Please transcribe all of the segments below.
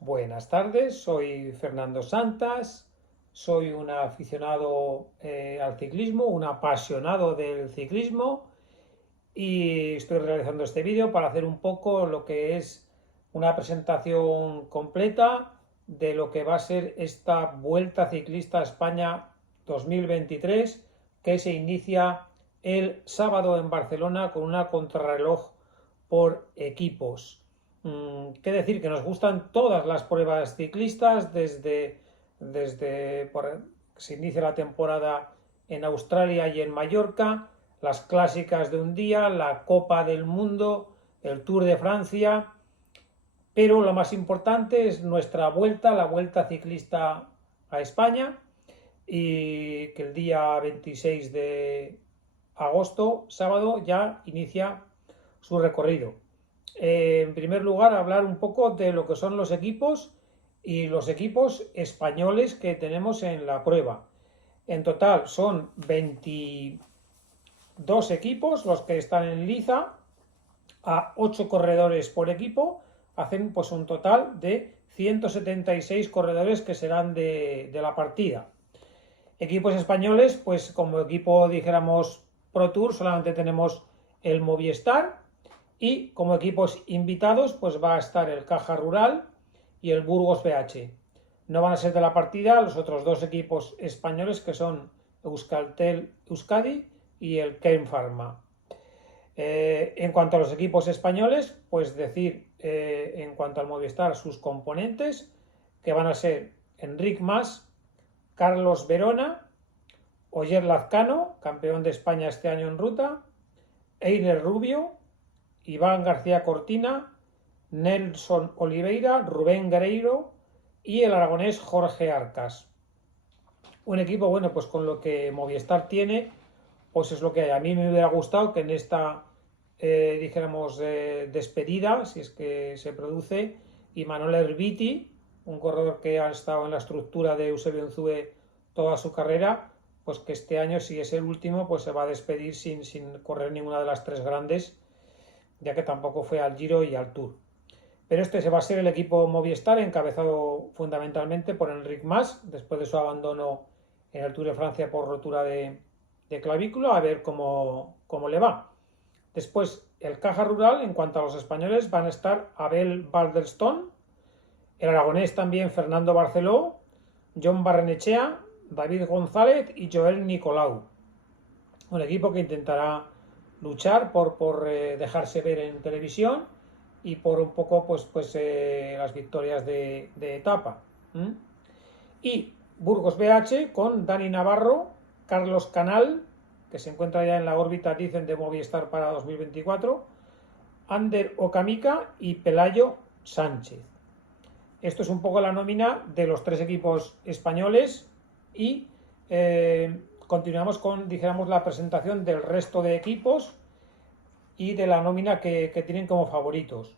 Buenas tardes, soy Fernando Santas, soy un aficionado al ciclismo, un apasionado del ciclismo y estoy realizando este vídeo para hacer un poco lo que es una presentación completa de lo que va a ser esta Vuelta Ciclista a España 2023 que se inicia el sábado en Barcelona con una contrarreloj por equipos. ¿Qué decir? Que nos gustan todas las pruebas ciclistas desde que se inicia la temporada en Australia y en Mallorca, las clásicas de un día, la Copa del Mundo, el Tour de Francia, pero lo más importante es nuestra vuelta, la Vuelta Ciclista a España, y que el día 26 de agosto, sábado, ya inicia su recorrido. En primer lugar, hablar un poco de lo que son los equipos y los equipos españoles que tenemos en la prueba. En total son 22 equipos los que están en liza, a 8 corredores por equipo, hacen pues un total de 176 corredores que serán de la partida. Equipos españoles, pues como equipo dijéramos Pro Tour, solamente tenemos el Movistar, y como equipos invitados pues va a estar el Caja Rural y el Burgos BH. No van a ser de la partida los otros dos equipos españoles que son Euskaltel Euskadi y el Kern Pharma. En cuanto a los equipos españoles, pues decir en cuanto al Movistar sus componentes, que van a ser Enric Mas, Carlos Verona, Oyer Lazcano, campeón de España este año en ruta, Einer Rubio, Iván García Cortina, Nelson Oliveira, Rubén Guerreiro y el aragonés Jorge Arcas. Un equipo, bueno, pues con lo que Movistar tiene, pues es lo que hay. A mí me hubiera gustado que en esta, dijéramos, despedida, si es que se produce, y Manuel Herbiti, un corredor que ha estado en la estructura de Eusebio Unzue toda su carrera, pues que este año, si es el último, pues se va a despedir sin correr ninguna de las tres grandes, ya que tampoco fue al Giro y al Tour. Pero este se va a ser el equipo Movistar, encabezado fundamentalmente por Enric Mas, después de su abandono en el Tour de Francia por rotura de clavícula, a ver cómo le va. Después, el Caja Rural, en cuanto a los españoles, van a estar Abel Balderstone, el aragonés también Fernando Barceló, John Barrenechea, David González y Joel Nicolau. Un equipo que intentará luchar por dejarse ver en televisión y por un poco las victorias de etapa. Y Burgos BH con Dani Navarro, Carlos Canal, que se encuentra ya en la órbita, dicen, de Movistar para 2024, Ander Okamika y Pelayo Sánchez. Esto es un poco la nómina de los tres equipos españoles y continuamos con, dijéramos, la presentación del resto de equipos y de la nómina que tienen como favoritos.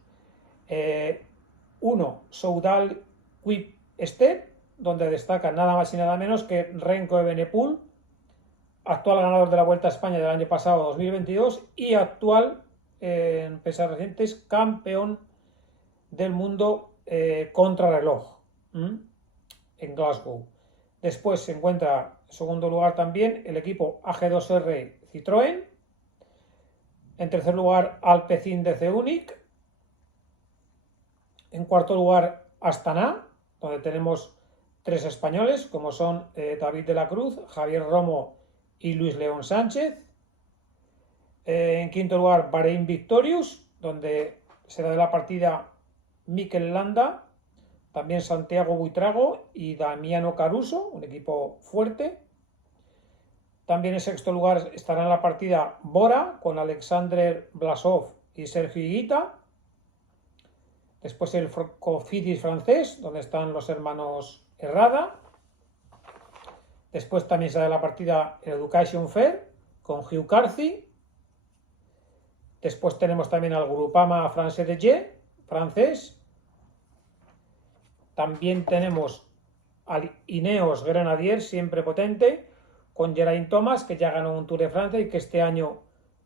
1. Soudal Quick Step, donde destaca nada más y nada menos que Renko Evenepoel, actual ganador de la Vuelta a España del año pasado 2022 y actual, en pesas recientes, campeón del mundo contrarreloj en Glasgow. Después se encuentra en segundo lugar también el equipo AG2R Citroën. En tercer lugar, Alpecin de Ceunig. En cuarto lugar, Astana, donde tenemos tres españoles, como son David de la Cruz, Javier Romo y Luis León Sánchez. En quinto lugar, Bahrein Victorious, donde será de la partida Mikel Landa, también Santiago Buitrago y Damiano Caruso, un equipo fuerte. También en sexto lugar estará en la partida Bora, con Alexander Blasov y Sergio Higuita. Después el Cofidis francés, donde están los hermanos Herrada. Después también será la partida el Education Fair, con Hugh Carthy. Después tenemos también al Groupama Français de G, francés. También tenemos al Ineos Grenadier, siempre potente, con Geraint Thomas, que ya ganó un Tour de Francia y que este año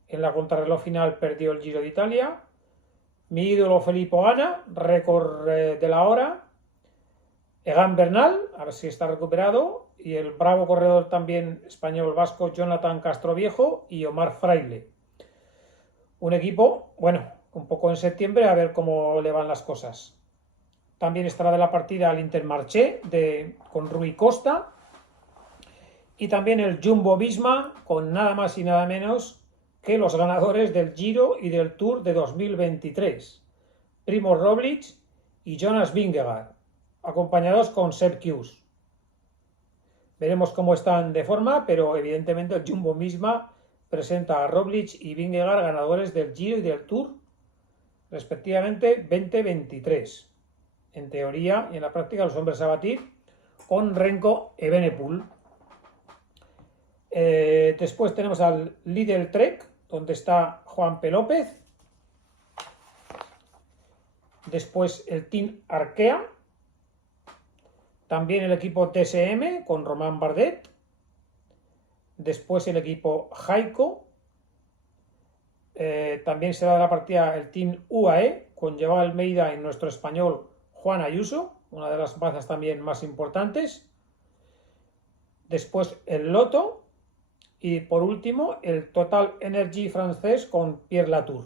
en la contrarreloj final perdió el Giro de Italia. Mi ídolo Filippo Ganna, récord de la hora. Egan Bernal, a ver si está recuperado, y el bravo corredor también español vasco Jonathan Castroviejo y Omar Fraile. Un equipo, bueno, un poco en septiembre a ver cómo le van las cosas. También estará de la partida el Intermarché con Rui Costa y también el Jumbo Visma con nada más y nada menos que los ganadores del Giro y del Tour de 2023, Primož Roglič y Jonas Vingegaard, acompañados con Sepp Kuss. Veremos cómo están de forma, pero evidentemente el Jumbo Visma presenta a Roglič y Vingegaard ganadores del Giro y del Tour, respectivamente 2023. En teoría y en la práctica los hombres a batir con Renko Evenepoel. Después tenemos al Lidl Trek, donde está Juan P. López. Después el Team Arkea. También el equipo TSM con Román Bardet. Después el equipo Jayco. También será de la partida el Team UAE con Joao Almeida y nuestro español Juan Ayuso, una de las bazas también más importantes. Después el Lotto. Y por último, el Total Energy francés con Pierre Latour.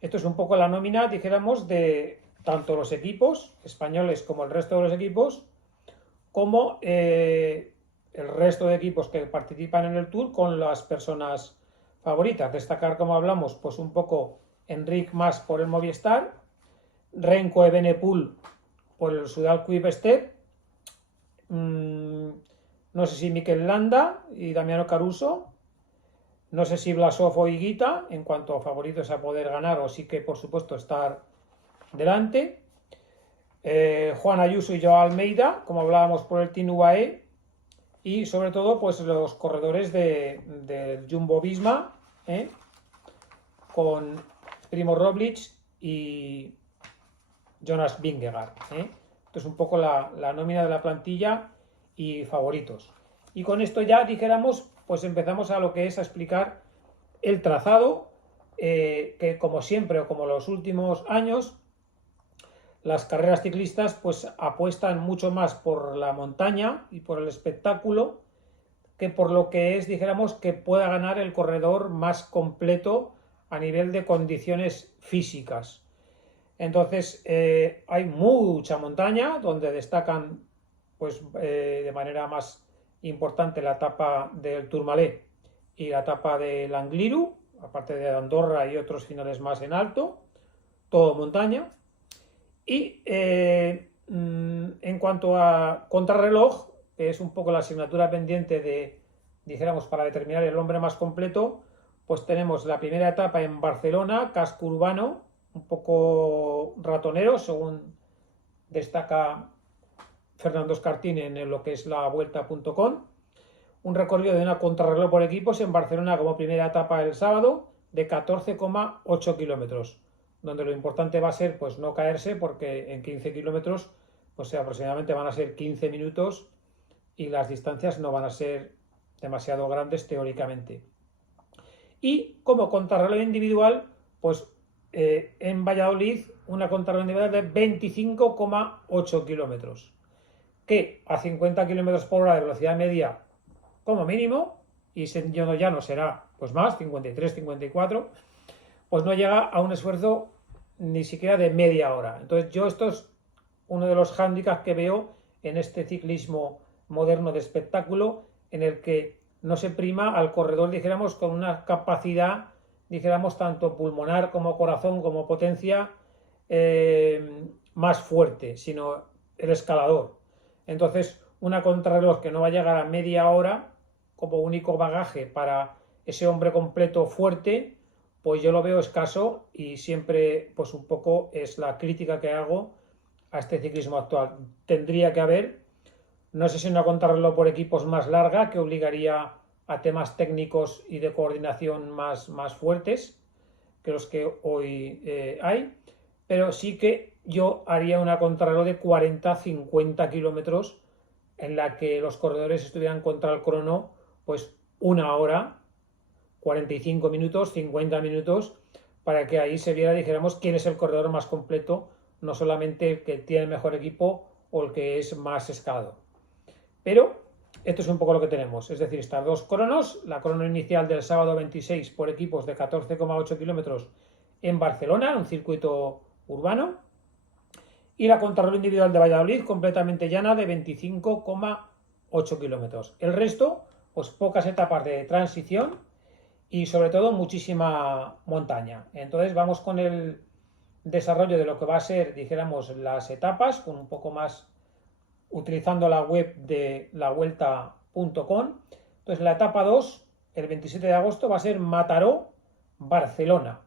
Esto es un poco la nómina, dijéramos, de tanto los equipos españoles como el resto de los equipos, como el resto de equipos que participan en el Tour con las personas favoritas. Destacar, como hablamos, pues un poco Enric Mas por el Movistar, Renko Evenepoel por el Soudal Quick-Step, no sé si Mikel Landa y Damiano Caruso, no sé si Blasov o Higuita en cuanto a favoritos a poder ganar o sí que por supuesto estar delante, Juan Ayuso y Joao Almeida, como hablábamos por el Team UAE, y sobre todo pues los corredores del Jumbo Visma, con Primož Roglič y Jonas Vingegaard. Esto es un poco la nómina de la plantilla y favoritos. Y con esto ya dijéramos, pues empezamos a lo que es a explicar el trazado, que como siempre o como los últimos años, las carreras ciclistas pues apuestan mucho más por la montaña y por el espectáculo que por lo que es, dijéramos, que pueda ganar el corredor más completo a nivel de condiciones físicas. Entonces hay mucha montaña donde destacan pues de manera más importante la etapa del Tourmalet y la etapa del Angliru, aparte de Andorra y otros finales más en alto, todo montaña. Y en cuanto a contrarreloj, que es un poco la asignatura pendiente de, dijéramos, para determinar el hombre más completo, pues tenemos la primera etapa en Barcelona, casco urbano, un poco ratonero, según destaca Fernando Escartín en lo que es la vuelta.com, un recorrido de una contrarreloj por equipos en Barcelona como primera etapa el sábado de 14,8 kilómetros, donde lo importante va a ser pues no caerse, porque en 15 kilómetros pues aproximadamente van a ser 15 minutos y las distancias no van a ser demasiado grandes teóricamente. Y como contrarreloj individual, pues en Valladolid una contrarreloj individual de 25,8 kilómetros, que a 50 kilómetros por hora de velocidad media como mínimo, y ya no será pues más, 53, 54, pues no llega a un esfuerzo ni siquiera de media hora. Entonces esto es uno de los hándicaps que veo en este ciclismo moderno de espectáculo, en el que no se prima al corredor, dijéramos, con una capacidad, dijéramos, tanto pulmonar como corazón como potencia más fuerte, sino el escalador. Entonces, una contrarreloj que no va a llegar a media hora como único bagaje para ese hombre completo fuerte, pues yo lo veo escaso, y siempre pues un poco es la crítica que hago a este ciclismo actual. Tendría que haber, no sé si una contrarreloj por equipos más larga, que obligaría a temas técnicos y de coordinación más fuertes que los que hoy hay, pero sí que yo haría una contrarreloj de 40-50 kilómetros en la que los corredores estuvieran contra el crono pues una hora, 45 minutos, 50 minutos, para que ahí se viera, dijéramos, quién es el corredor más completo, no solamente el que tiene el mejor equipo o el que es más escalado. Pero esto es un poco lo que tenemos, es decir, estas dos cronos, la crono inicial del sábado 26 por equipos de 14,8 kilómetros en Barcelona, en un circuito urbano, y la contrarreloj individual de Valladolid completamente llana de 25,8 kilómetros. El resto, pues pocas etapas de transición y sobre todo muchísima montaña. Entonces vamos con el desarrollo de lo que va a ser, dijéramos, las etapas, con un poco más utilizando la web de lavuelta.com. Entonces la etapa 2, el 27 de agosto, va a ser Mataró-Barcelona.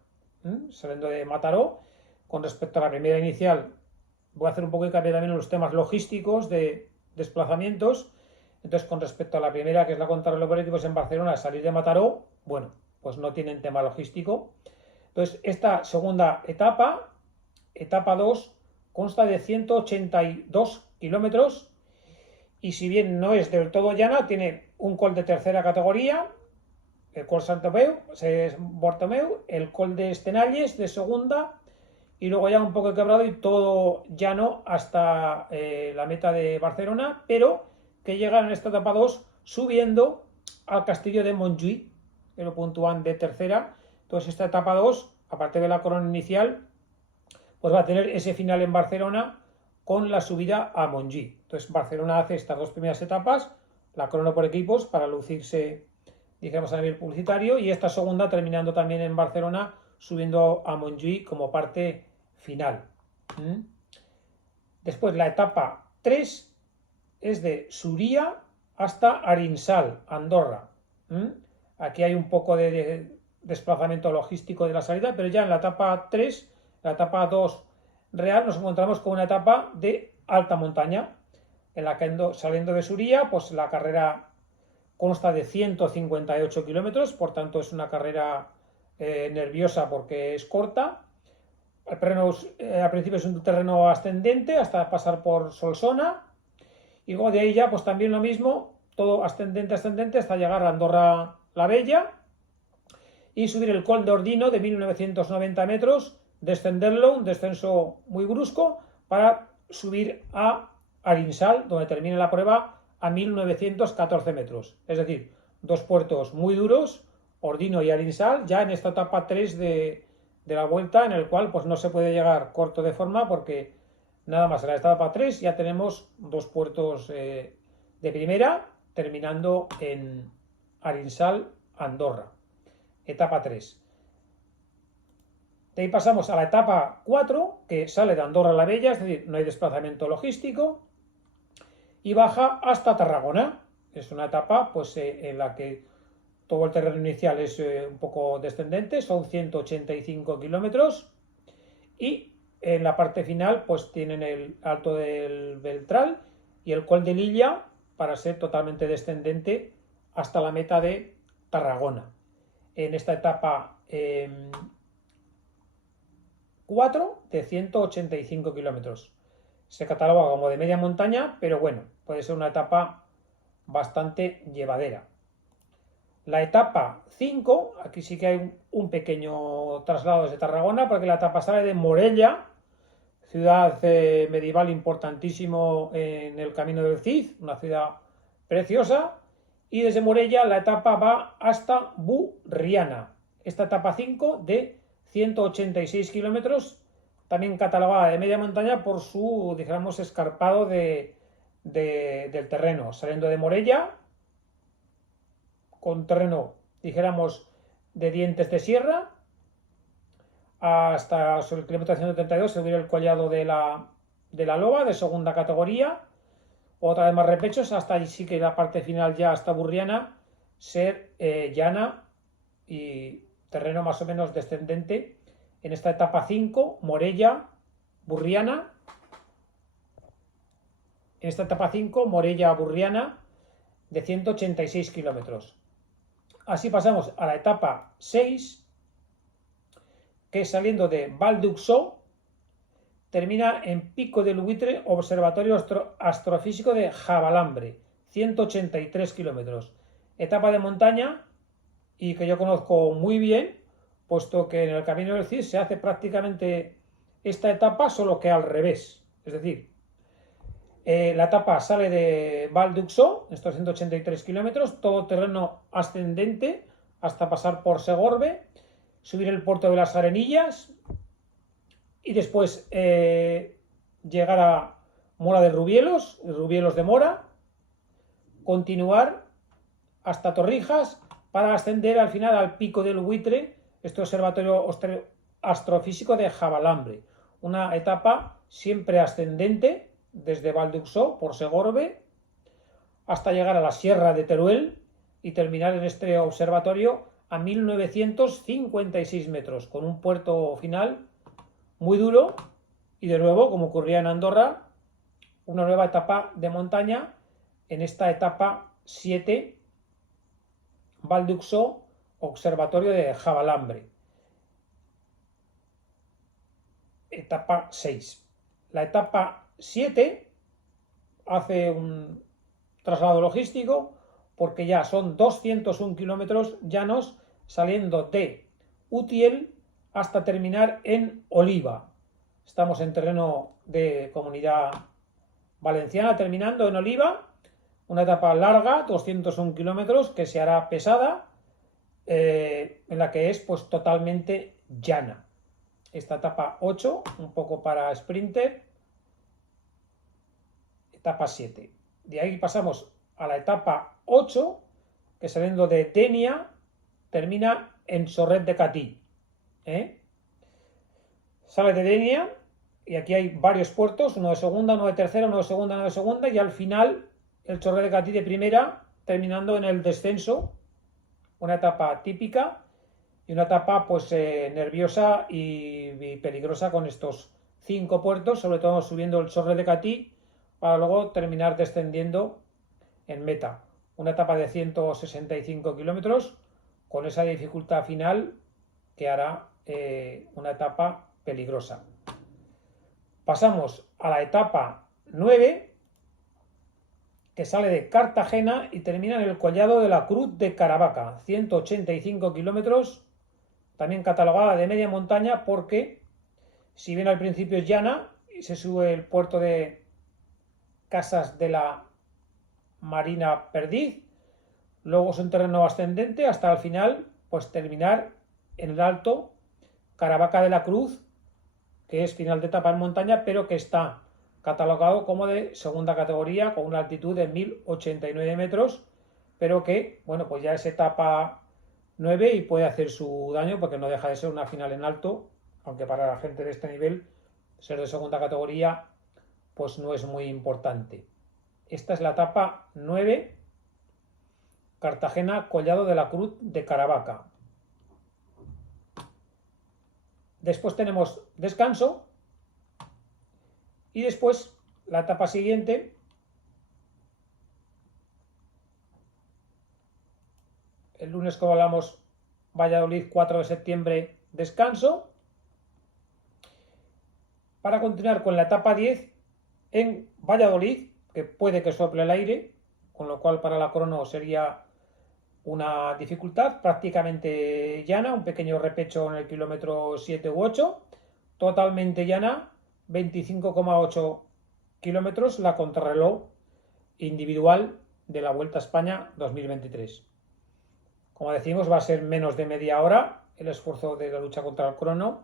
Saliendo de Mataró, con respecto a la primera inicial, voy a hacer un poco de cambio también en los temas logísticos de desplazamientos. Entonces, con respecto a la primera, que es la contrarreloj por equipos en Barcelona, salir de Mataró, bueno, pues no tienen tema logístico. Entonces, esta segunda etapa, etapa 2, consta de 182 kilómetros y si bien no es del todo llana, tiene un col de tercera categoría, el col Bartomeu, el col de Estenalles de segunda y luego ya un poco quebrado y todo llano hasta la meta de Barcelona, pero que llegan en esta etapa 2 subiendo al castillo de Montjuïc, que lo puntúan de tercera. Entonces esta etapa 2, aparte de la corona inicial, pues va a tener ese final en Barcelona con la subida a Montjuïc. Entonces Barcelona hace estas dos primeras etapas, la crono por equipos para lucirse, digamos, a nivel publicitario, y esta segunda terminando también en Barcelona, subiendo a Montjuïc como parte final. Después la etapa 3 es de Suria hasta Arinsal, Andorra. Aquí hay un poco de desplazamiento logístico de la salida, pero ya en la etapa 3, la etapa 2 real, nos encontramos con una etapa de alta montaña, en la que saliendo de Suria, pues la carrera consta de 158 kilómetros, por tanto es una carrera nerviosa porque es corta. Al principio es un terreno ascendente hasta pasar por Solsona, y luego de ahí ya pues también lo mismo, todo ascendente hasta llegar a Andorra la Bella y subir el col de Ordino de 1990 metros, descenderlo, un descenso muy brusco, para subir a Arinsal, donde termina la prueba, a 1914 metros. Es decir, dos puertos muy duros, Ordino y Arinsal, ya en esta etapa 3 de la vuelta, en el cual pues no se puede llegar corto de forma porque nada más en la etapa 3 ya tenemos dos puertos de primera, terminando en Arinsal, Andorra. Etapa 3. De ahí pasamos a la etapa 4, que sale de Andorra la Bella, es decir, no hay desplazamiento logístico, y baja hasta Tarragona. Es una etapa pues, en la que todo el terreno inicial es un poco descendente, son 185 kilómetros, y en la parte final pues tienen el Alto del Beltral y el Col de Lilla para ser totalmente descendente hasta la meta de Tarragona. En esta etapa 4 de 185 kilómetros. Se cataloga como de media montaña, pero bueno, puede ser una etapa bastante llevadera. La etapa 5, aquí sí que hay un pequeño traslado desde Tarragona, porque la etapa sale de Morella, ciudad medieval importantísimo en el Camino del Cid, una ciudad preciosa, y desde Morella la etapa va hasta Burriana. Esta etapa 5 de 186 kilómetros, también catalogada de media montaña por su, digamos, escarpado del terreno, saliendo de Morella, con terreno, dijéramos, de dientes de sierra, hasta sobre el kilómetro 132 subir el collado de la Loba, de segunda categoría, otra vez más repechos, hasta ahí sí que la parte final ya hasta Burriana, ser llana y terreno más o menos descendente. En esta etapa 5, Morella, Burriana. En esta etapa 5, Morella, Burriana, de 186 kilómetros. Así pasamos a la etapa 6, que saliendo de Val d'Uxó, termina en Pico del Buitre, Observatorio Astrofísico de Javalambre, 183 kilómetros. Etapa de montaña y que yo conozco muy bien, puesto que en el Camino del Cid se hace prácticamente esta etapa, solo que al revés. Es decir, La etapa sale de Val d'Uxó, estos 183 kilómetros, todo terreno ascendente hasta pasar por Segorbe, subir el puerto de las Arenillas y después llegar a Mora de Rubielos, Rubielos de Mora, continuar hasta Torrijas para ascender al final al Pico del Buitre, este observatorio astrofísico de Javalambre. Una etapa siempre ascendente desde Val d'Uxó por Segorbe hasta llegar a la Sierra de Teruel y terminar en este observatorio a 1956 metros, con un puerto final muy duro y de nuevo, como ocurría en Andorra, una nueva etapa de montaña en esta etapa 7, Val d'Uxó, observatorio de Javalambre. Etapa 6. La etapa 7 hace un traslado logístico porque ya son 201 kilómetros llanos saliendo de Utiel hasta terminar en Oliva. Estamos en terreno de Comunidad Valenciana, terminando en Oliva, una etapa larga, 201 kilómetros, que se hará pesada, en la que es pues totalmente llana. Esta etapa 8, un poco para sprinter, etapa 7. De ahí pasamos a la etapa 8, que saliendo de Denia termina en Sorret de Catí. Sale de Denia y aquí hay varios puertos, uno de segunda, uno de tercera, uno de segunda, uno de segunda, y al final el Sorret de Catí de primera, terminando en el descenso, una etapa típica y una etapa pues nerviosa y peligrosa con estos 5 puertos, sobre todo subiendo el Sorret de Catí para luego terminar descendiendo en meta. Una etapa de 165 kilómetros con esa dificultad final que hará una etapa peligrosa. Pasamos a la etapa 9, que sale de Cartagena y termina en el Collado de la Cruz de Caravaca, 185 kilómetros, también catalogada de media montaña porque, si bien al principio es llana y se sube el puerto de Casas de la Marina Perdiz, luego es un terreno ascendente hasta el final, pues terminar en el alto Caravaca de la Cruz, que es final de etapa en montaña, pero que está catalogado como de segunda categoría con una altitud de 1089 metros, pero que, bueno, pues ya es etapa 9 y puede hacer su daño porque no deja de ser una final en alto, aunque para la gente de este nivel ser de segunda categoría pues no es muy importante. Esta es la etapa 9, Cartagena, Collado de la Cruz de Caravaca. Después tenemos descanso y después la etapa siguiente, el lunes, como hablamos, Valladolid, 4 de septiembre, descanso, para continuar con la etapa 10 en Valladolid, que puede que sople el aire, con lo cual para la crono sería una dificultad prácticamente llana, un pequeño repecho en el kilómetro 7 u 8, totalmente llana, 25,8 kilómetros, la contrarreloj individual de la Vuelta a España 2023. Como decimos, va a ser menos de media hora el esfuerzo de la lucha contra el crono.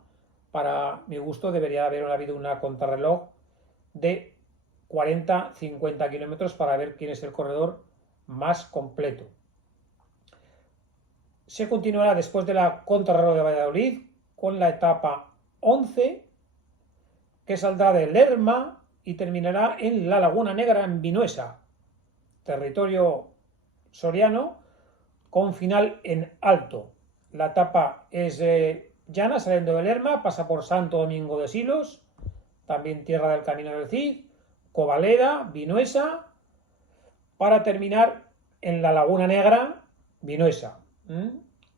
Para mi gusto debería haber habido una contrarreloj de 40-50 kilómetros para ver quién es el corredor más completo. Se continuará después de la contrarreloj de Valladolid con la etapa 11, que saldrá de Lerma y terminará en la Laguna Negra, en Vinuesa, territorio soriano, con final en alto. La etapa es llana, saliendo de Lerma, pasa por Santo Domingo de Silos, también tierra del Camino del Cid, Covaleda, Vinuesa, para terminar en la Laguna Negra, Vinuesa.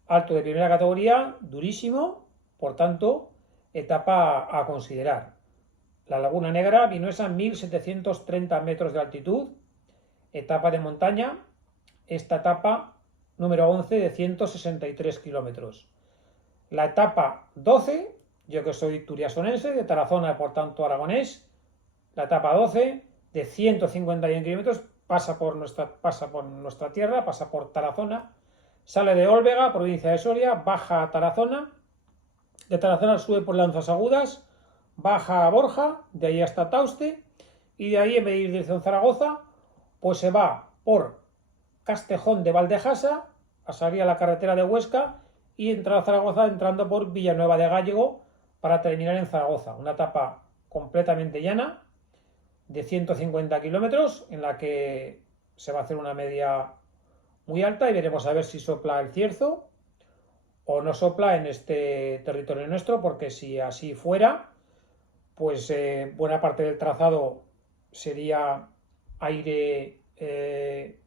Alto de primera categoría, durísimo, por tanto, etapa a considerar. La Laguna Negra, Vinuesa, 1730 metros de altitud, etapa de montaña, esta etapa número 11 de 163 kilómetros. La etapa 12, yo que soy turiasonense, de Tarazona, por tanto aragonés, la etapa 12 de 151 kilómetros, pasa por nuestra tierra, pasa por Tarazona, sale de Olvega, provincia de Soria, baja a Tarazona, de Tarazona sube por Lanzas Agudas, baja a Borja, de ahí hasta Tauste, y de ahí, en vez de ir dirección Zaragoza, pues se va por Castejón de Valdejasa, a salir a la carretera de Huesca, y entrar a Zaragoza entrando por Villanueva de Gállego para terminar en Zaragoza. Una etapa completamente llana, de 150 kilómetros, en la que se va a hacer una media muy alta y veremos a ver si sopla el cierzo o no sopla en este territorio nuestro, porque si así fuera, pues buena parte del trazado sería aire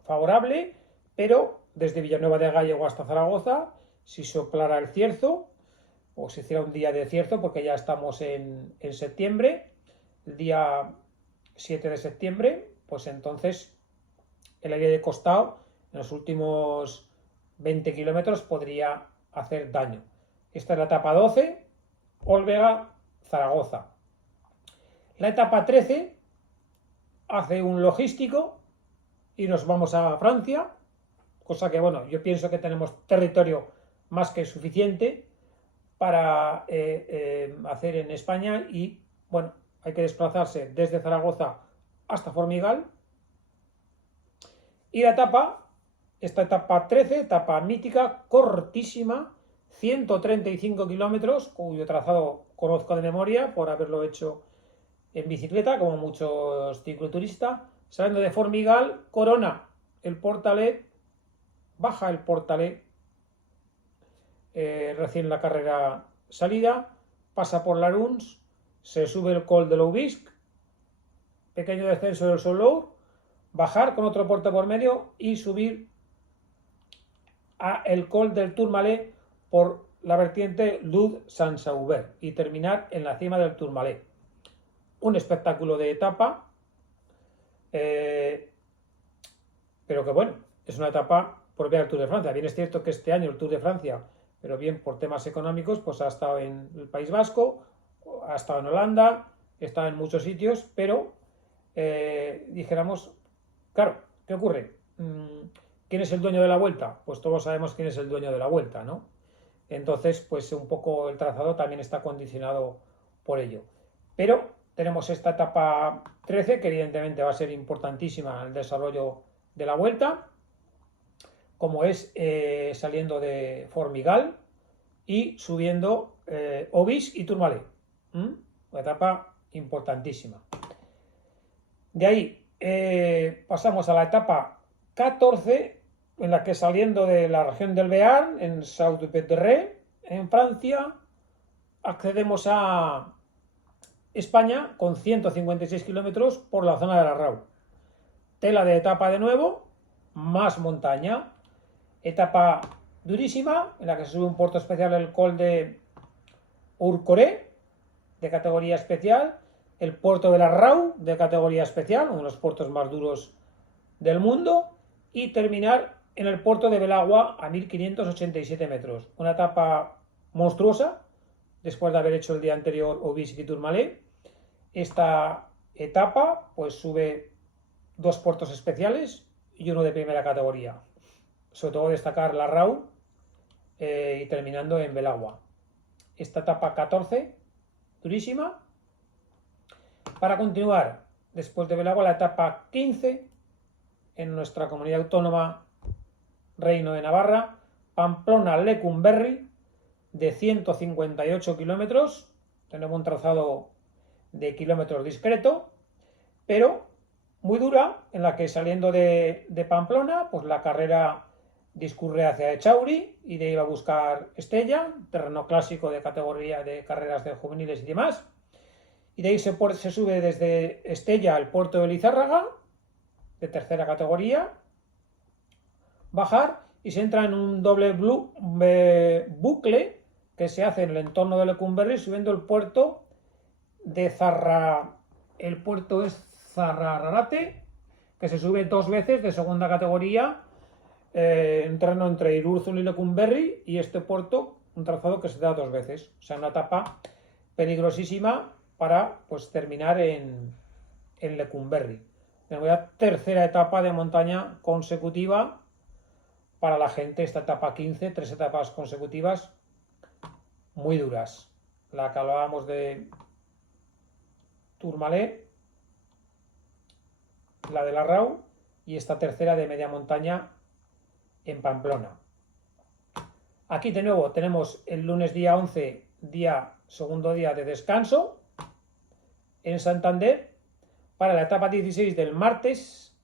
favorable, pero desde Villanueva de Gállego hasta Zaragoza, si soplara el cierzo, o se hiciera un día de cierzo, porque ya estamos en septiembre, el día 7 de septiembre, pues entonces el aire de costado en los últimos 20 kilómetros podría hacer daño. Esta es la etapa 12, Olvega-Zaragoza. La etapa 13 hace un logístico y nos vamos a Francia, cosa que, bueno, yo pienso que tenemos territorio más que suficiente para hacer en España y, bueno, hay que desplazarse desde Zaragoza hasta Formigal. Y esta etapa 13, etapa mítica, cortísima, 135 kilómetros, cuyo trazado conozco de memoria por haberlo hecho en bicicleta, como muchos cicloturistas, saliendo de Formigal, corona el Portalet, baja el Portalet, recién la carrera salida, pasa por Laruns, se sube el col de l'Aubisque, pequeño descenso del Solou, bajar con otro puerto por medio y subir a el col del Tourmalet por la vertiente Luz-Saint-Sauveur y terminar en la cima del Tourmalet. Un espectáculo de etapa, pero que bueno, es una etapa propia del Tour de Francia. Bien es cierto que este año el Tour de Francia, pero bien por temas económicos, pues ha estado en el País Vasco, ha estado en Holanda, ha estado en muchos sitios, pero dijéramos, claro, ¿qué ocurre? ¿Quién es el dueño de la Vuelta? Pues todos sabemos quién es el dueño de la Vuelta, ¿no? Entonces, pues un poco el trazado también está condicionado por ello. Pero tenemos esta etapa 13, que evidentemente va a ser importantísima en el desarrollo de la Vuelta, como es saliendo de Formigal y subiendo Aubisque y Tourmalet. Una etapa importantísima. De ahí pasamos a la etapa 14, en la que saliendo de la región del Béarn, en Saut-Pétret, en Francia, accedemos a España con 156 kilómetros por la zona de la Rau. Tela de etapa de nuevo, más montaña, etapa durísima, en la que se sube un puerto especial, el col de Urcoré, de categoría especial, el puerto de la Rau, de categoría especial, uno de los puertos más duros del mundo, y terminar en el puerto de Belagua a 1587 metros. Una etapa monstruosa, después de haber hecho el día anterior Aubisque y Tourmalet. Esta etapa pues sube dos puertos especiales y uno de primera categoría. Sobre todo destacar la Rau y terminando en Belagua. Esta etapa 14, durísima. Para continuar, después de Belagua, la etapa 15 en nuestra comunidad autónoma Reino de Navarra, Pamplona-Lecumberri, de 158 kilómetros. Tenemos un trazado de kilómetros discreto, pero muy dura, en la que saliendo de Pamplona, pues la carrera discurre hacia Echauri y de ahí va a buscar Estella, terreno clásico de categoría de carreras de juveniles y demás. Y de ahí se sube desde Estella al puerto de Lizárraga, de tercera categoría, bajar y se entra en un doble bucle que se hace en el entorno de Lecumberri, subiendo el puerto de el puerto es Zarrarate, que se sube dos veces de segunda categoría, en terreno entre Irurzun y Lecumberri, y este puerto, un trazado que se da dos veces, o sea, una etapa peligrosísima para pues terminar en Lecumberri. Menuda tercera etapa de montaña consecutiva para la gente. Esta etapa 15, 3 etapas consecutivas muy duras. La que hablábamos de Tourmalet, la de Larraú y esta tercera de media montaña en Pamplona. Aquí de nuevo tenemos el lunes día 11, segundo día de descanso en Santander. Para la etapa 16 del martes,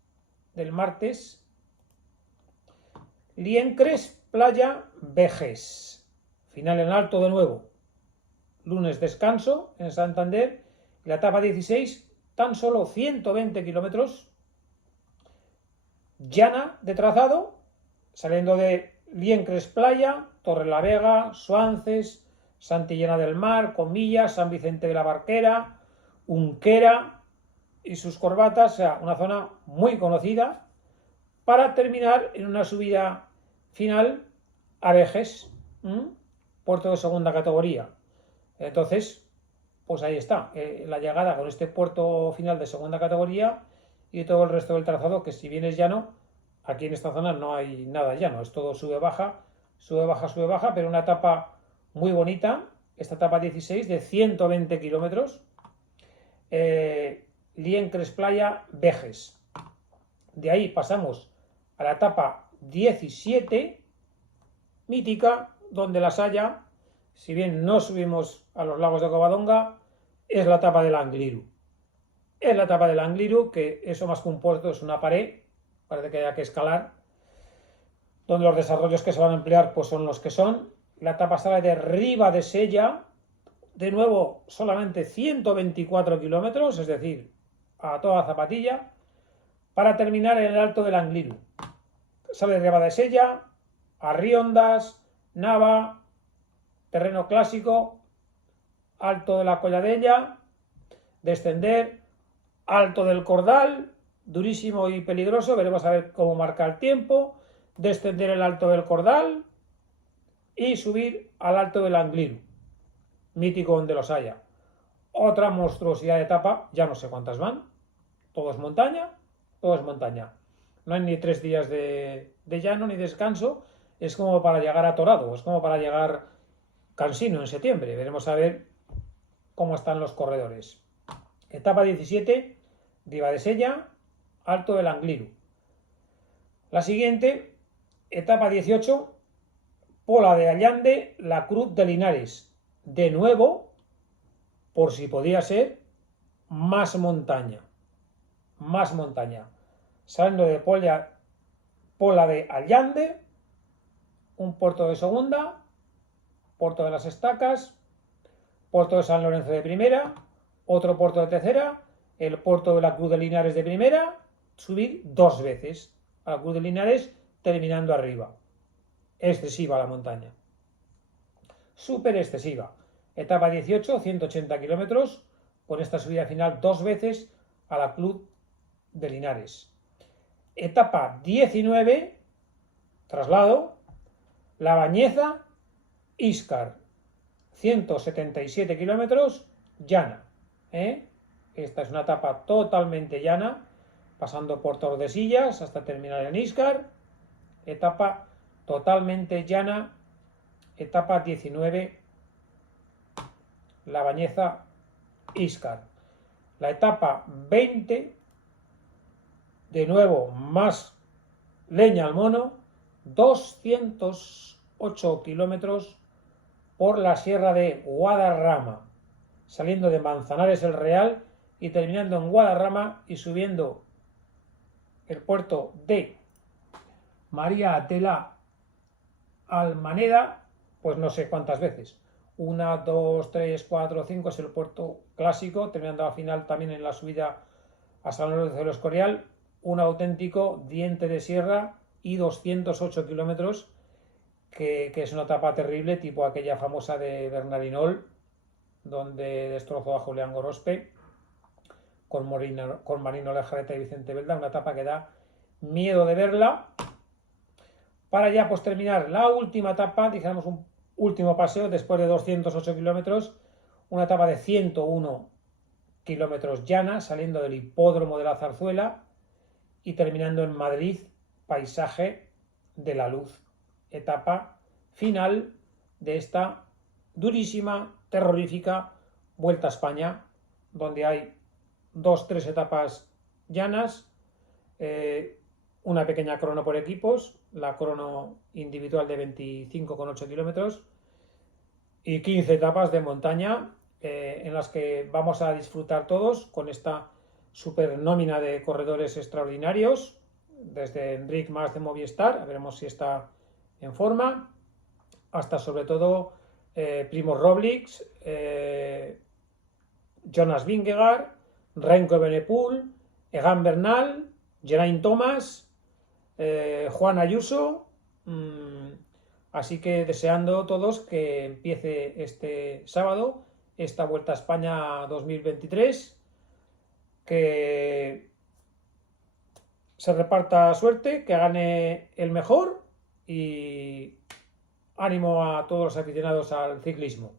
Liencres, Playa, Vejes. Final en alto de nuevo. Lunes descanso en Santander. La etapa 16, tan solo 120 kilómetros. Llana de trazado, saliendo de Liencres, Playa, Torrelavega, Suances, Santillana del Mar, Comillas, San Vicente de la Barquera, Unquera y sus corbatas, o sea, una zona muy conocida, para terminar en una subida final a Vejes, puerto de segunda categoría. Entonces, pues ahí está, la llegada con este puerto final de segunda categoría y todo el resto del trazado, que si bien es llano, aquí en esta zona no hay nada llano, es todo sube-baja, sube-baja, sube-baja, pero una etapa muy bonita, esta etapa 16 de 120 kilómetros, Liencres, Playa, Vejes. De ahí pasamos a la etapa 17, mítica, donde las haya. Si bien no subimos a los lagos de Covadonga, es la etapa del Angliru. Es la etapa del Angliru, que eso más que un puerto es una pared, parece que haya que escalar, donde los desarrollos que se van a emplear pues son los que son. La etapa sale de Ribadesella, de nuevo solamente 124 kilómetros, es decir, a toda zapatilla, para terminar en el alto del Angliru. Sale de Ribadesella, Arriondas, Nava, terreno clásico, alto de la Colladella, descender, alto del Cordal, durísimo y peligroso, veremos a ver cómo marca el tiempo, descender el alto del Cordal y subir al alto del Angliru, mítico donde los haya. Otra monstruosidad de etapa, ya no sé cuántas van, todo es montaña, todo es montaña. No hay ni 3 días de llano ni descanso, es como para llegar a Torado, es como para llegar Cansino en septiembre. Veremos a ver cómo están los corredores. Etapa 17, Ribadesella, alto del Angliru. La siguiente, etapa 18, Pola de Allande, la Cruz de Linares. De nuevo, por si podía ser, más montaña. Más montaña. Saliendo de Pola de Allande, un puerto de segunda, puerto de las Estacas, puerto de San Lorenzo de primera, otro puerto de tercera, el puerto de la Cruz de Linares de primera, subir 2 veces a la Cruz de Linares terminando arriba. Excesiva la montaña. Súper excesiva. Etapa 18, 180 kilómetros, con esta subida final 2 veces a la Cruz de Linares. Etapa 19, traslado, La Bañeza, Íscar, 177 kilómetros, llana. Esta es una etapa totalmente llana, pasando por Tordesillas hasta terminar en Íscar. Etapa totalmente llana, etapa 19, La Bañeza, Íscar. La etapa 20, de nuevo más leña al mono, 208 kilómetros por la sierra de Guadarrama, saliendo de Manzanares el Real y terminando en Guadarrama y subiendo el puerto de María de la Almaneda, pues no sé cuántas veces. 1, 2, 3, 4, 5 es el puerto clásico, terminando al final también en la subida a San Lorenzo del Escorial, un auténtico diente de sierra y 208 kilómetros, que es una etapa terrible, tipo aquella famosa de Bernardinol, donde destrozó a Julián Gorospe con Marino Lejarreta y Vicente Belda, una etapa que da miedo de verla. Para ya pues terminar la última etapa, dijéramos un último paseo después de 208 kilómetros, una etapa de 101 kilómetros llana, saliendo del hipódromo de la Zarzuela y terminando en Madrid, Paisaje de la Luz, etapa final de esta durísima, terrorífica Vuelta a España, donde hay 2-3 etapas llanas, una pequeña crono por equipos, la crono individual de 25,8 kilómetros y 15 etapas de montaña en las que vamos a disfrutar todos con esta super nómina de corredores extraordinarios, desde Enric Mas de Movistar, veremos si está en forma, hasta sobre todo Primož Roglič, Jonas Vingegaard, Remco Evenepoel, Egan Bernal, Geraint Thomas, Juan Ayuso. Así que deseando todos que empiece este sábado esta Vuelta a España 2023, que se reparta suerte, que gane el mejor y ánimo a todos los aficionados al ciclismo.